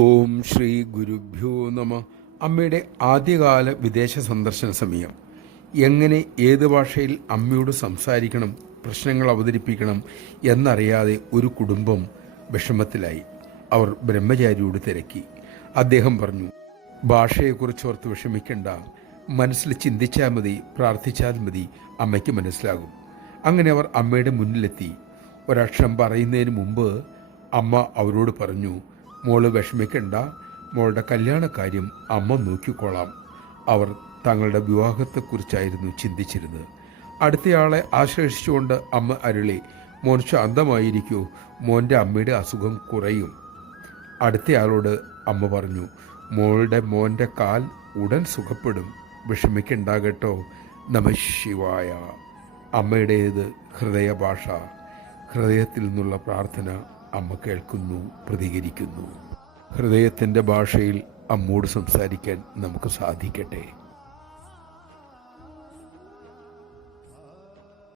ഓം ശ്രീ ഗുരുഭ്യോ നമ. അമ്മയുടെ ആദ്യകാല വിദേശ സന്ദർശന സമയം. എങ്ങനെ ഏത് ഭാഷയിൽ അമ്മയോട് സംസാരിക്കണം, പ്രശ്നങ്ങൾ അവതരിപ്പിക്കണം എന്നറിയാതെ ഒരു കുടുംബം വിഷമത്തിലായി. അവർ ബ്രഹ്മചാരിയോട് തിരക്കി. അദ്ദേഹം പറഞ്ഞു, ഭാഷയെക്കുറിച്ചോർത്ത് വിഷമിക്കണ്ട, മനസ്സിൽ ചിന്തിച്ചാൽ മതി, പ്രാർത്ഥിച്ചാൽ മതി, അമ്മയ്ക്ക് മനസ്സിലാകും. അങ്ങനെ അവർ അമ്മയുടെ മുന്നിലെത്തി. ഒരക്ഷരം പറയുന്നതിന് മുമ്പ് അമ്മ അവരോട് പറഞ്ഞു, മോള് വിഷമിക്കണ്ട, മോളുടെ കല്യാണക്കാര്യം അമ്മ നോക്കിക്കോളാം. അവർ തങ്ങളുടെ വിവാഹത്തെക്കുറിച്ചായിരുന്നു ചിന്തിച്ചിരുന്നത്. അടുത്തയാളെ ആശ്ലേഷിച്ചുകൊണ്ട് അമ്മ അരുളി, മോൻ ശാന്തമായിരിക്കൂ, മോൻ്റെ അമ്മയുടെ അസുഖം കുറയും. അടുത്തയാളോട് അമ്മ പറഞ്ഞു, മോൻ്റെ കാൽ ഉടൻ സുഖപ്പെടും, വിഷമിക്കണ്ടാകട്ടോ. നമഃശിവായ. അമ്മയുടേത് ഹൃദയഭാഷ. ഹൃദയത്തിൽ നിന്നുള്ള പ്രാർത്ഥന അമ്മ കേൾക്കുന്നു, പ്രതികരിക്കുന്നു. ഹൃദയത്തിൻ്റെ ഭാഷയിൽ അമ്മോട് സംസാരിക്കാൻ നമുക്ക് സാധിക്കട്ടെ.